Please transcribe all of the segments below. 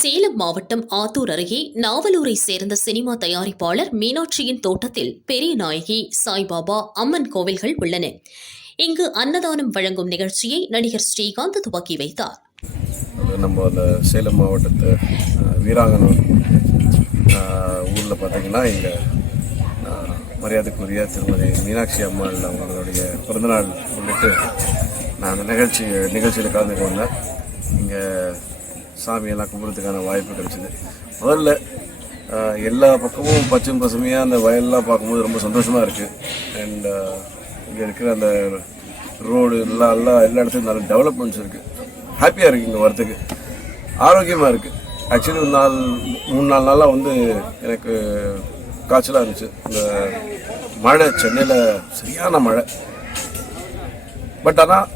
சேலம் மாவட்டம் ஆத்தூர் அருகே நாவலூரை சேர்ந்த சினிமா தயாரிப்பாளர் மீனாட்சியின் தோட்டத்தில் பெரிய நாயகி சாய்பாபா அம்மன் கோவில்கள் உள்ளன. இங்கு அன்னதானம் வழங்கும் நிகழ்ச்சியை நடிகர் ஸ்ரீகாந்த் துவக்கி வைத்தார். நம்ம அந்த சேலம் மாவட்டத்து வீராங்கனூர் ஊரில் பார்த்தீங்கன்னா இங்கே மரியாதைக்குரிய திருமதி மீனாட்சி அம்மாள் அவங்களுடைய பிறந்தநாள் முன்னிட்டு நான் அந்த நிகழ்ச்சி நிகழ்ச்சியில் கலந்து கொண்டேன். இங்கே சாமியெல்லாம் கும்பிட்றதுக்கான வாய்ப்பு கிடைச்சிது. முதல்ல எல்லா பக்கமும் பச்சை பசுமையாக அந்த வயல்லாம் பார்க்கும்போது ரொம்ப சந்தோஷமாக இருக்குது அண்ட் இங்கே இருக்கிற அந்த ரோடு எல்லாம் எல்லாம் எல்லா இடத்துலையும் நல்ல டெவலப்மெண்ட்ஸ் இருக்குது ஹாப்பியாக இருக்குது இங்கே வரத்துக்கு ஆரோக்கியமாக இருக்குது ஆக்சுவலி ஒரு நாள் மூணு நாலு நாளாக வந்து எனக்கு காய்ச்சலாக இருந்துச்சு. இந்த மழை சென்னையில் சரியான மழை. பட் ஆனால்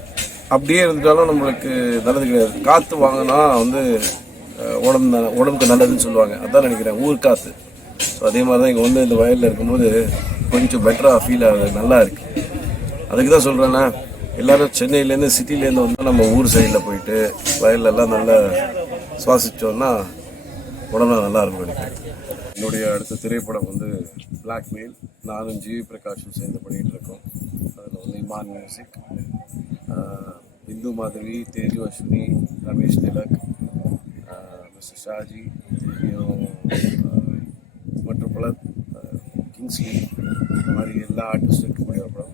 அப்படியே இருந்துட்டாலும் நம்மளுக்கு நல்லது கிடையாது. காற்று வாங்கினா வந்து உடம்பு உடம்புக்கு நல்லதுன்னு சொல்லுவாங்க. அதான் நினைக்கிறேன் ஊர் காற்று ஸோ அதே மாதிரி தான் இங்கே வந்து இந்த வயலில் இருக்கும்போது கொஞ்சம் பெட்டராக ஃபீல் ஆகுது. நல்லா இருக்கு. அதுக்கு தான் சொல்கிறேன்னா எல்லோரும் சென்னையிலேருந்து சிட்டிலேருந்து வந்து நம்ம ஊர் சைடில் போயிட்டு வயல்லெல்லாம் நல்லா சுவாசித்தோம்னா உடம்புல நல்லா இருக்கும் நினைக்கிறேன். என்னுடைய அடுத்த திரைப்படம் வந்து பிளாக்மெயில் நானும் ஜிவி பிரகாஷும் சேர்ந்து பண்ணிகிட்டு இருக்கோம். அதில் வந்து Imman music ah, Indhu Madhavi Teju Ashwini Ramesh Tilak ah, mister Shaji மற்றும் பல கிங்ஸ்லி இந்த மாதிரி எல்லா ஆர்டிஸ்டும் இருக்கக்கூடிய ஒரு படம்.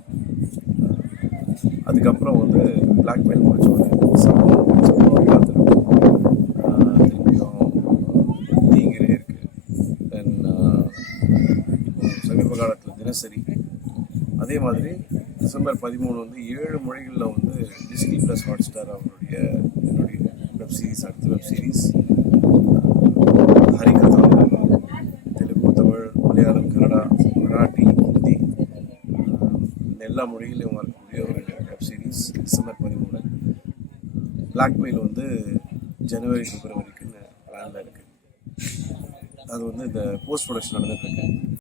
அதுக்கப்புறம் வந்து பிளாக்மெயில் முடிச்சோடனே சம்பவம் சம்பவம் திருப்பியும் நீங்களே தென் சமீப காலத்தில் தினசரி அதே மாதிரி டிசம்பர் பதிமூணு வந்து ஏழு மொழிகளில் வந்து டிஸ்னி ப்ளஸ் ஹாட் ஸ்டார் அவங்களுடைய என்னுடைய வெப் சீரிஸ் அடுத்த வெப் சீரிஸ் ஹரிகதா தெலுங்கு தமிழ் மலையாளம் கன்னடா மராட்டி ஹிந்தி இந்த எல்லா மொழிகளையும் வரக்கூடிய ஒரு வெப் சீரிஸ் டிசம்பர் பதிமூணு. பிளாக்மெயில் வந்து ஜனவரி பிப்ரவரிக்குன்னு பிளானில் இருக்குது அது வந்து இந்த போஸ்ட் ப்ரொடக்ஷன் நடந்துட்டு